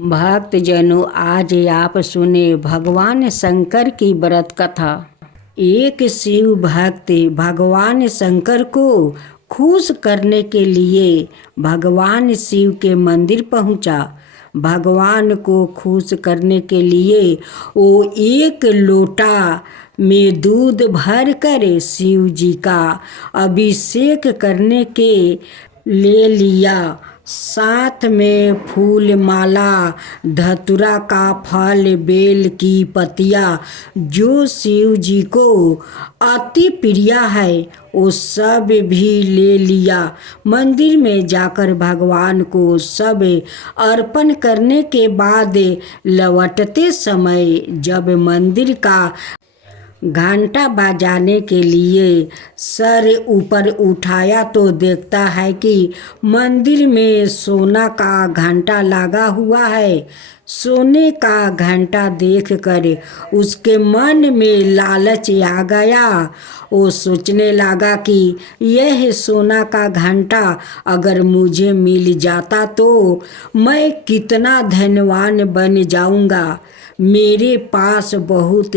भक्तजनों, आज आप सुने भगवान शंकर की व्रत कथा। एक शिव भक्त भगवान शंकर को खुश करने के लिए भगवान शिव के मंदिर पहुंचा। भगवान को खुश करने के लिए वो एक लोटा में दूध भर कर शिव जी का अभिषेक करने के ले लिया। साथ में फूल माला, धतूरा का फल, बेल की पत्तियाँ जो शिव जी को अति प्रिय है वो सब भी ले लिया। मंदिर में जाकर भगवान को सब अर्पण करने के बाद लौटते समय जब मंदिर का घंटा बजाने के लिए सर ऊपर उठाया तो देखता है कि मंदिर में सोना का घंटा लगा हुआ है। सोने का घंटा देखकर उसके मन में लालच आ गया। वो सोचने लगा कि यह सोना का घंटा अगर मुझे मिल जाता तो मैं कितना धनवान बन जाऊंगा, मेरे पास बहुत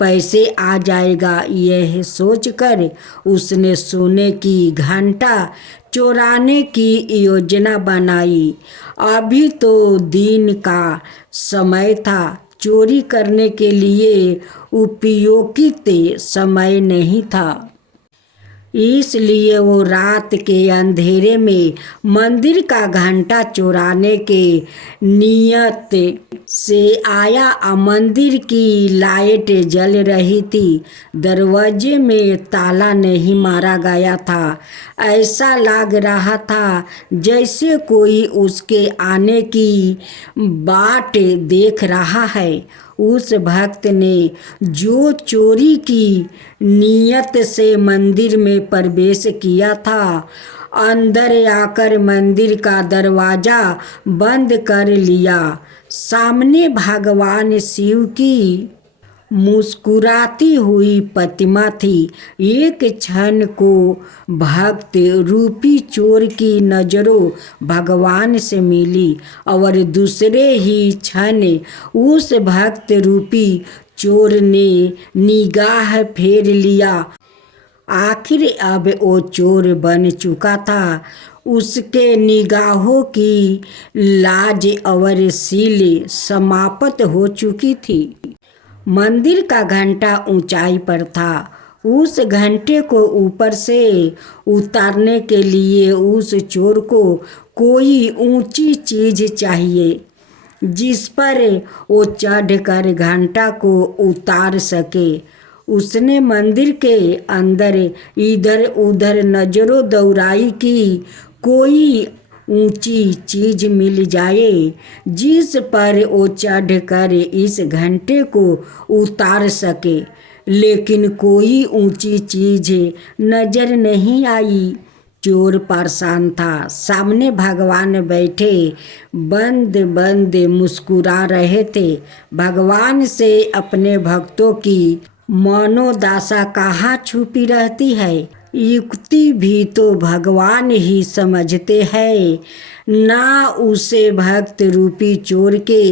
पैसे आ जाएगा। यह सोचकर उसने सोने की घंटा चुराने की योजना बनाई। अभी तो दिन का समय था, चोरी करने के लिए उपयोगित समय नहीं था। इसलिए वो रात के अंधेरे में मंदिर का घंटा चुराने के नियत से आया। मंदिर की लाइट जल रही थी, दरवाजे में ताला नहीं मारा गया था। ऐसा लग रहा था जैसे कोई उसके आने की बाट देख रहा है। उस भक्त ने जो चोरी की नियत से मंदिर में प्रवेश किया था, अंदर आकर मंदिर का दरवाजा बंद कर लिया। सामने भगवान शिव की मुस्कुराती हुई प्रतिमा थी। एक क्षण को भक्त रूपी चोर की नजरों भगवान से मिली और दूसरे ही क्षण उस भक्त रूपी चोर ने निगाह फेर लिया। आखिर अब वो चोर बन चुका था। उसके निगाहों की लाज और सील समाप्त हो चुकी थी। मंदिर का घंटा ऊंचाई पर था। उस घंटे को ऊपर से उतारने के लिए उस चोर को कोई ऊंची चीज चाहिए जिस पर वो चढ़कर घंटा को उतार सके। उसने मंदिर के अंदर इधर उधर नजरों दौड़ाई कि कोई ऊंची चीज मिल जाए जिस पर वो चढ़कर इस घंटे को उतार सके, लेकिन कोई ऊंची चीज नजर नहीं आई। चोर परेशान था। सामने भगवान बैठे बंद बंद मुस्कुरा रहे थे। भगवान से अपने भक्तों की मनोदशा कहाँ छुपी रहती है, युक्ति भी तो भगवान ही समझते हैं ना। उसे भक्त रूपी चोर के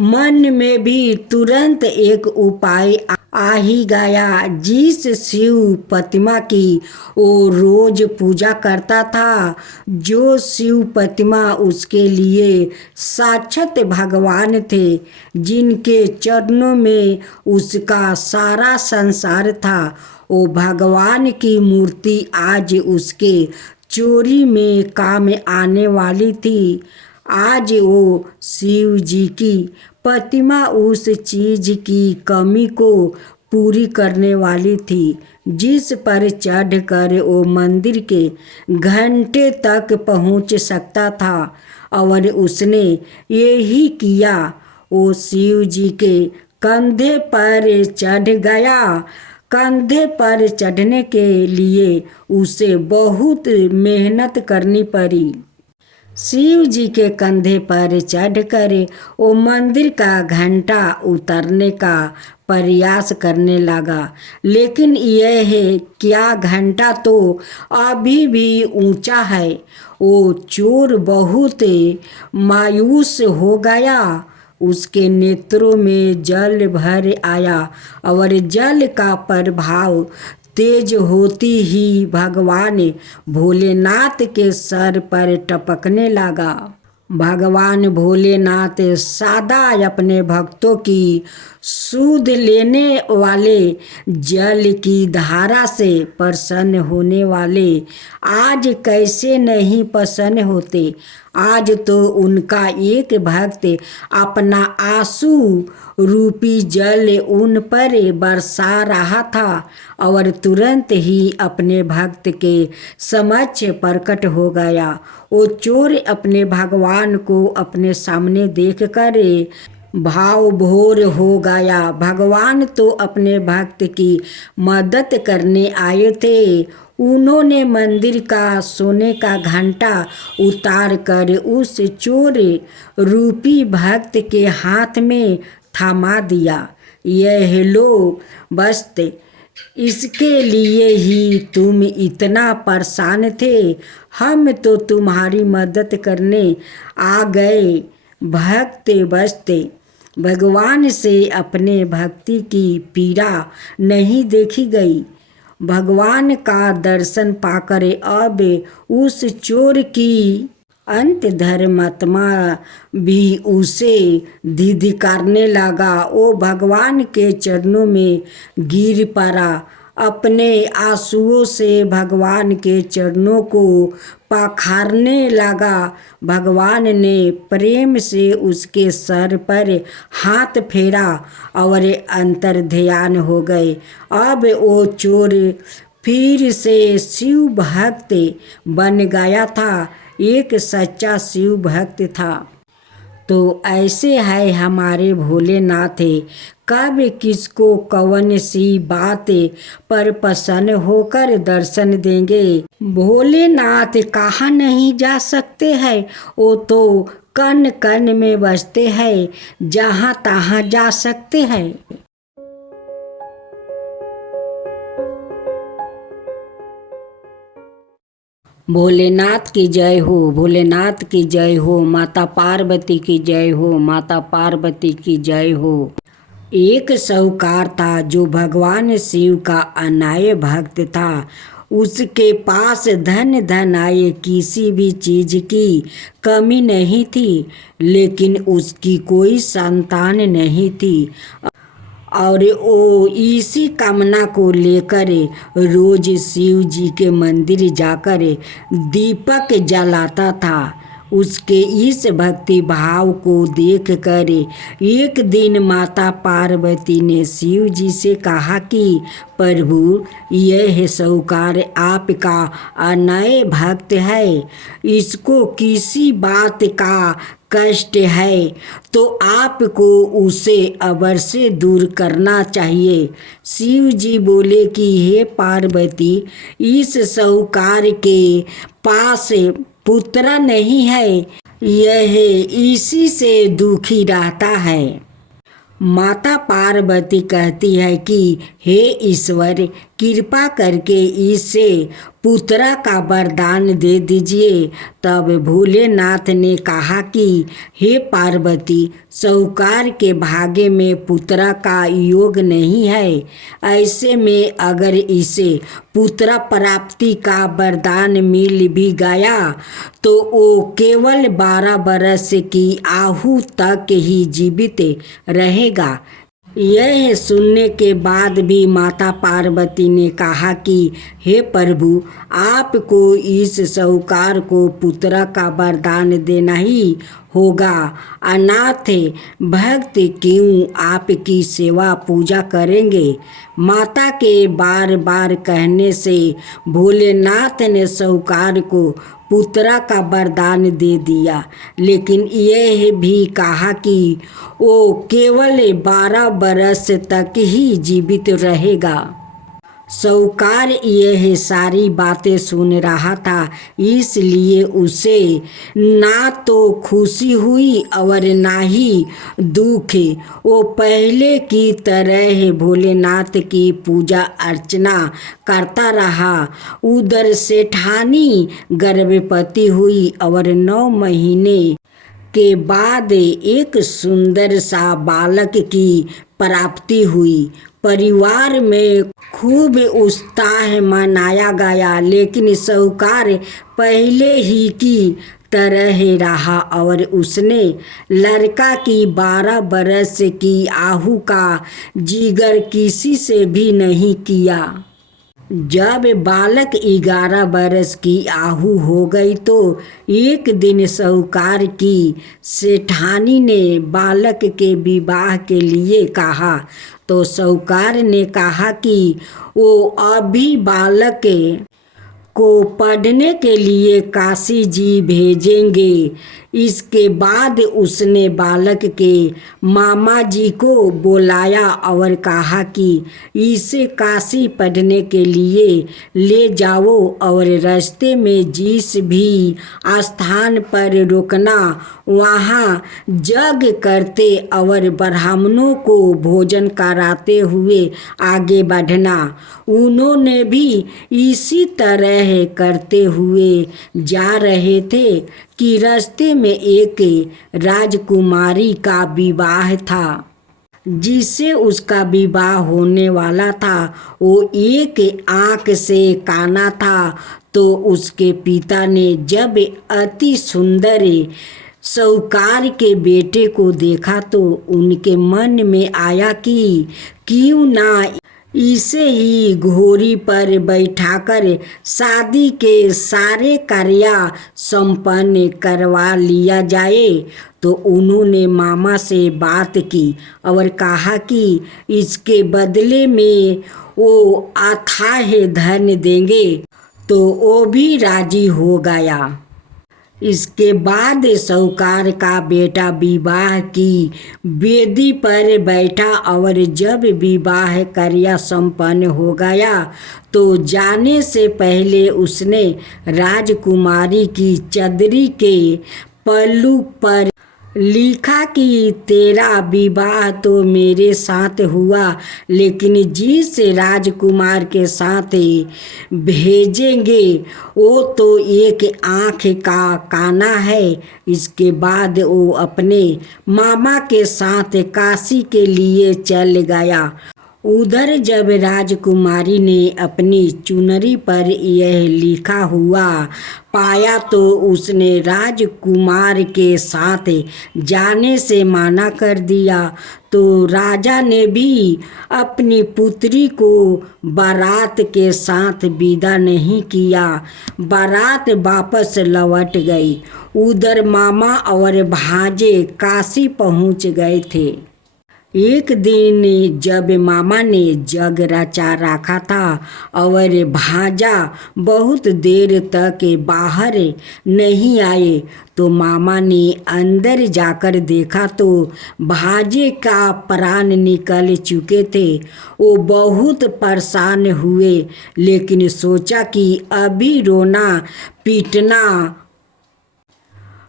मन में भी तुरंत एक उपाय आ ही गया। जिस शिव प्रतिमा की वो रोज पूजा करता था, जो शिव प्रतिमा उसके लिए साक्षात भगवान थे, जिनके चरणों में उसका सारा संसार था, वो भगवान की मूर्ति आज उसके चोरी में काम आने वाली थी। आज वो शिव जी की प्रतिमा उस चीज की कमी को पूरी करने वाली थी जिस पर चढ़कर वो मंदिर के घंटे तक पहुंच सकता था। और उसने यही किया। वो शिव जी के कंधे पर चढ़ गया। कंधे पर चढ़ने के लिए उसे बहुत मेहनत करनी पड़ी। शिव जी के कंधे पर चढ़कर वो मंदिर का घंटा उतारने का प्रयास करने लगा, लेकिन यह क्या घंटा तो अभी भी ऊंचा है। वो चोर बहुत मायूस हो गया। उसके नेत्रों में जल भर आया और जल का प्रभाव तेज होती ही भगवान भोलेनाथ के सर पर टपकने लगा। भगवान भोलेनाथ सदा अपने भक्तों की सूध लेने वाले, जल की धारा से प्रसन्न होने वाले आज कैसे नहीं प्रसन्न होते। आज तो उनका एक भक्त अपना आंसू रूपी जल उन पर बरसा रहा था और तुरंत ही अपने भक्त के समक्ष प्रकट हो गया। वो चोर अपने भगवान को अपने सामने देखकर भाव भोर हो गया। भगवान तो अपने भक्त की मदद करने आए थे। उन्होंने मंदिर का सोने का घंटा उतार कर उस चोर रूपी भक्त के हाथ में थमा दिया। यह लो बस्ते, इसके लिए ही तुम इतना परेशान थे। हम तो तुम्हारी मदद करने आ गए। भक्त बस्ते भगवान से अपने भक्ति की पीड़ा नहीं देखी गई। भगवान का दर्शन पाकर अब उस चोर की अंत धर्मात्मा भी उसे धिक्कारने लगा। वो भगवान के चरणों में गिर पड़ा। अपने आंसुओं से भगवान के चरणों को पखारने लगा। भगवान ने प्रेम से उसके सर पर हाथ फेरा और अंतर ध्यान हो गए। अब वो चोर फिर से शिव भक्त बन गया था, एक सच्चा शिव भक्त था। तो ऐसे है हमारे भोलेनाथ, कब किसको कौन सी बात पर प्रसन्न होकर दर्शन देंगे। भोलेनाथ कहाँ नहीं जा सकते हैं, वो तो कण कण में बसते हैं, जहाँ तहाँ जा सकते हैं। भोलेनाथ की जय हो, भोलेनाथ की जय हो, माता पार्वती की जय हो, माता पार्वती की जय हो। एक साहूकार था जो भगवान शिव का अनाय भक्त था। उसके पास धन धन आए, किसी भी चीज की कमी नहीं थी, लेकिन उसकी कोई संतान नहीं थी। और वो इसी कामना को लेकर रोज शिव जी के मंदिर जाकर दीपक जलाता था। उसके इस भक्ति भाव को देखकर एक दिन माता पार्वती ने शिव जी से कहा कि प्रभु, यह साहूकार आपका अनय भक्त है, इसको किसी बात का कष्ट है तो आपको उसे अवश्य दूर करना चाहिए। शिव जी बोले कि हे पार्वती, इस साहूकार के पास पुत्र नहीं है, यह इसी से दुखी रहता है। माता पार्वती कहती है कि हे ईश्वर, कृपा करके इसे पुत्र का वरदान दे दीजिए। तब भोलेनाथ ने कहा कि हे पार्वती, साहूकार के भाग्य में पुत्र का योग नहीं है। ऐसे में अगर इसे पुत्र प्राप्ति का वरदान मिल भी गया तो वो केवल 12 बरस की आयु तक ही जीवित रहेगा। यह सुनने के बाद भी माता पार्वती ने कहा कि हे प्रभु, आपको इस साहूकार को पुत्र का वरदान देना ही होगा। अनाथ भक्त क्यों आपकी सेवा पूजा करेंगे। माता के बार बार कहने से भोलेनाथ ने साहूकार को पुत्र का वरदान दे दिया, लेकिन यह भी कहा कि वो केवल 12 बरस तक ही जीवित रहेगा। साहूकार यह सारी बातें सुन रहा था, इसलिए उसे ना तो खुशी हुई और ना ही दुख। वो पहले की तरह भोलेनाथ की पूजा अर्चना करता रहा। उधर सेठानी गर्भवती हुई और 9 महीने के बाद एक सुंदर सा बालक की प्राप्ति हुई। परिवार में खूब उत्साह मनाया गया, लेकिन साहूकार पहले ही की तरह रहा और उसने लड़का की 12 बरस की आहू का जिक्र किसी से भी नहीं किया। जब बालक 11 बरस की आहू हो गई तो एक दिन साहूकार की सेठानी ने बालक के विवाह के लिए कहा। तो साहूकार ने कहा कि वो अभी बालक को पढ़ने के लिए काशी जी भेजेंगे। इसके बाद उसने बालक के मामा जी को बुलाया और कहा कि इसे काशी पढ़ने के लिए ले जाओ और रास्ते में जिस भी स्थान पर रुकना वहाँ यज्ञ करते और ब्राह्मणों को भोजन कराते हुए आगे बढ़ना। उन्होंने भी इसी तरह करते हुए जा रहे थे कि रास्ते में एक राजकुमारी का विवाह था। जिससे उसका विवाह होने वाला था वो एक आँख से काना था। तो उसके पिता ने जब अति सुंदर साहूकार के बेटे को देखा तो उनके मन में आया कि क्यों ना इसे ही घोड़ी पर बैठाकर शादी के सारे कार्य संपन्न करवा लिया जाए। तो उन्होंने मामा से बात की और कहा कि इसके बदले में वो अथाह धन देंगे। तो वो भी राजी हो गया। इसके बाद साहूकार का बेटा विवाह की वेदी पर बैठा और जब विवाह कार्य संपन्न हो गया तो जाने से पहले उसने राजकुमारी की चदरी के पल्लू पर लिखा कि तेरा विवाह तो मेरे साथ हुआ, लेकिन जिस राजकुमार के साथ भेजेंगे वो तो एक आँख का काना है। इसके बाद वो अपने मामा के साथ काशी के लिए चल गया। उधर जब राजकुमारी ने अपनी चुनरी पर यह लिखा हुआ पाया तो उसने राजकुमार के साथ जाने से मना कर दिया। तो राजा ने भी अपनी पुत्री को बारात के साथ विदा नहीं किया। बारात वापस लौट गई। उधर मामा और भांजे काशी पहुंच गए थे। एक दिन जब मामा ने जग रचा रखा था और भांजा बहुत देर तक बाहर नहीं आए तो मामा ने अंदर जाकर देखा तो भांजे का प्राण निकल चुके थे। वो बहुत परेशान हुए, लेकिन सोचा कि अभी रोना पीटना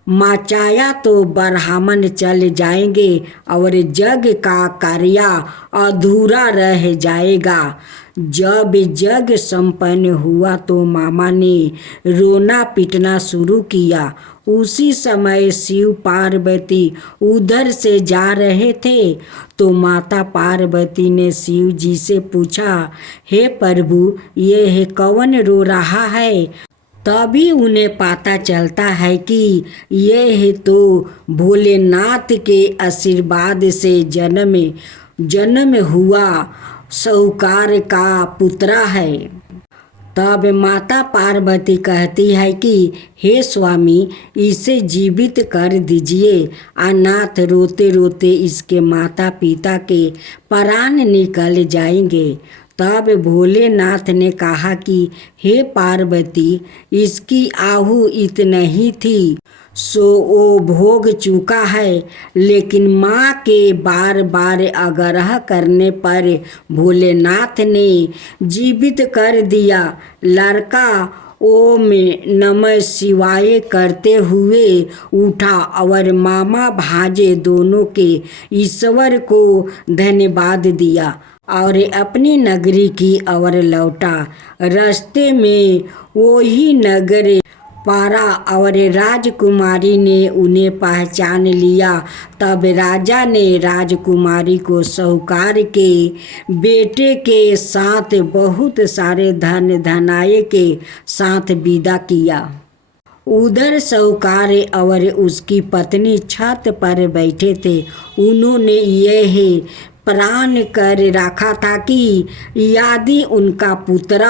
मचाया तो ब्राह्मण चल जाएंगे और यज्ञ का कार्य अधूरा रह जाएगा। जब यज्ञ संपन्न हुआ तो मामा ने रोना पीटना शुरू किया। उसी समय शिव पार्वती उधर से जा रहे थे तो माता पार्वती ने शिव जी से पूछा, हे प्रभु, यह कौन रो रहा है? तभी उन्हें पता चलता है कि यह तो भोलेनाथ के आशीर्वाद से जन्म हुआ साहूकार का पुत्र है। तब माता पार्वती कहती है कि हे स्वामी, इसे जीवित कर दीजिए। अनाथ रोते रोते इसके माता पिता के प्राण निकल जाएंगे। तब भोलेनाथ ने कहा कि हे पार्वती, इसकी आहु इतनी ही थी, सो वो भोग चुका है। लेकिन माँ के बार बार आग्रह करने पर भोलेनाथ ने जीवित कर दिया। लड़का ओम नमः शिवाय करते हुए उठा और मामा भांजे दोनों के ईश्वर को धन्यवाद दिया और अपनी नगरी की ओर लौटा। रास्ते में वही नगर पारा और राजकुमारी ने उन्हें पहचान लिया। तब राजा ने राजकुमारी को साहूकार के बेटे के साथ बहुत सारे धन धनाए के साथ विदा किया। उधर साहूकार और उसकी पत्नी छत पर बैठे थे। उन्होंने यह प्रण कर रखा था कि यदि उनका पुत्र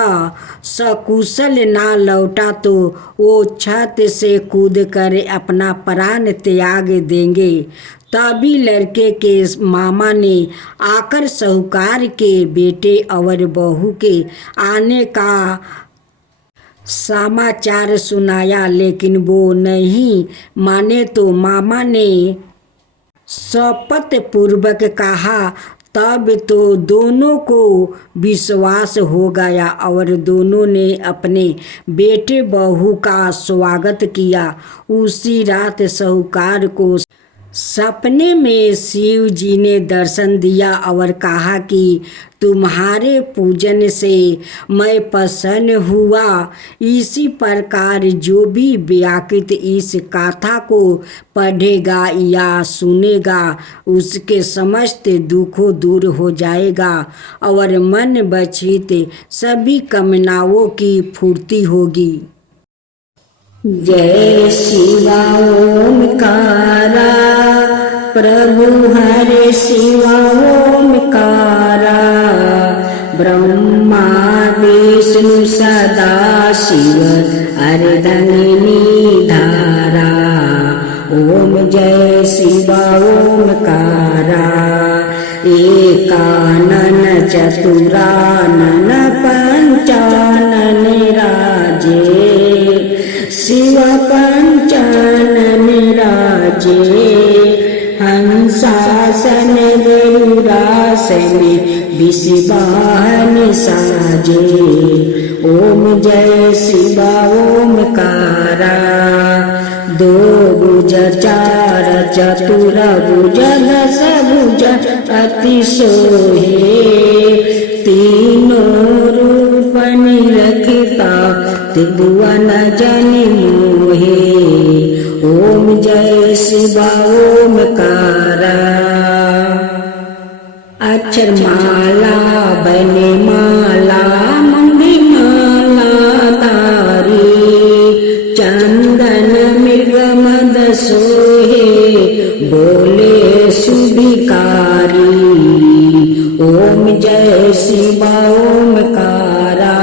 सकुशल ना लौटा तो वो छत से कूद कर अपना प्राण त्याग देंगे। तभी लड़के के मामा ने आकर साहूकार के बेटे और बहू के आने का समाचार सुनाया, लेकिन वो नहीं माने तो मामा ने शपथ पूर्वक कहा। तब तो दोनों को विश्वास हो गया और दोनों ने अपने बेटे बहू का स्वागत किया। उसी रात साहूकार को सपने में शिव जी ने दर्शन दिया और कहा कि तुम्हारे पूजन से मैं प्रसन्न हुआ। इसी प्रकार जो भी व्याकृत इस कथा को पढ़ेगा या सुनेगा उसके समस्त दुखों दूर हो जाएगा और मन बचित सभी कामनाओं की पूर्ति होगी। जय शिवा ओमकारा, प्रभु हरे शिवा ओमकारा। ब्रह्मा विष्णु सदा शिव अर्धंगिनी धारा। ओम जय शिवा ओमकारा। एकानन चतुरानन पंचानन राजे। शिव पंचानन राजे। हंसासन गरुड़ासन विषवाहन साजे। ओम जय शिवा ओमकारा। दो भुज चार चतुर भुज दस भुज अति सोहे। तीनों रूप निरखता त्रिभुवन जन मोहे। ओम जय शिवा ओमकारा। अक्षर माला बने माला मंगली माला तारी। चंदन मृग मद सोहे बोले सुभिकारी। ओम जय शिवा ओमकारा।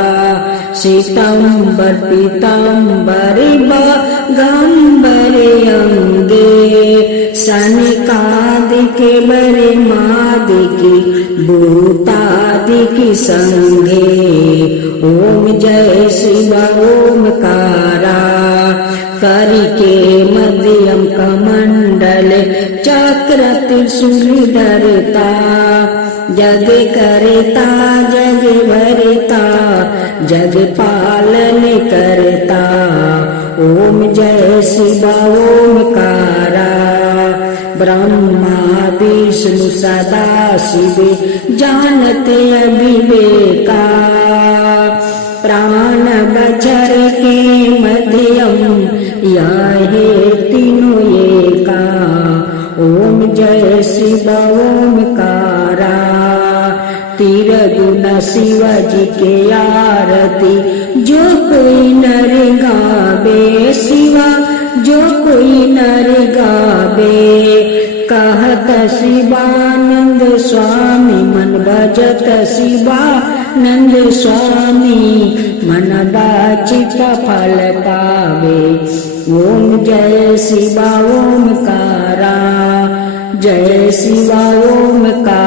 श्वेतांबर पीतांबर बागंबर अंगे। सनकादिक बरे मादिकी भूतादिकी संगे। ओम जय शिवा ओमकारा। करके मध्यम कमंडल चक्र त्रिशूल धरता। जग करता जग भरता जग पालन करता। ओम जय शिवा ओमकारा। ब्रह्मा विष्णु सदा शिव जानते अविवेका। प्राण बचर के मध्यम यह तीनों एका। ओम जय शिवा ओमकारा। तिरगुण शिवजी के आरती जो कोई नर गावे। शिवा जो कोई नर गावे। कहत शिवानंद स्वामी मन भजत शिवानंद स्वामी। मन वांछित फल पावे। ओम जय शिवा ओमकारा। जय शिवा ओमकारा।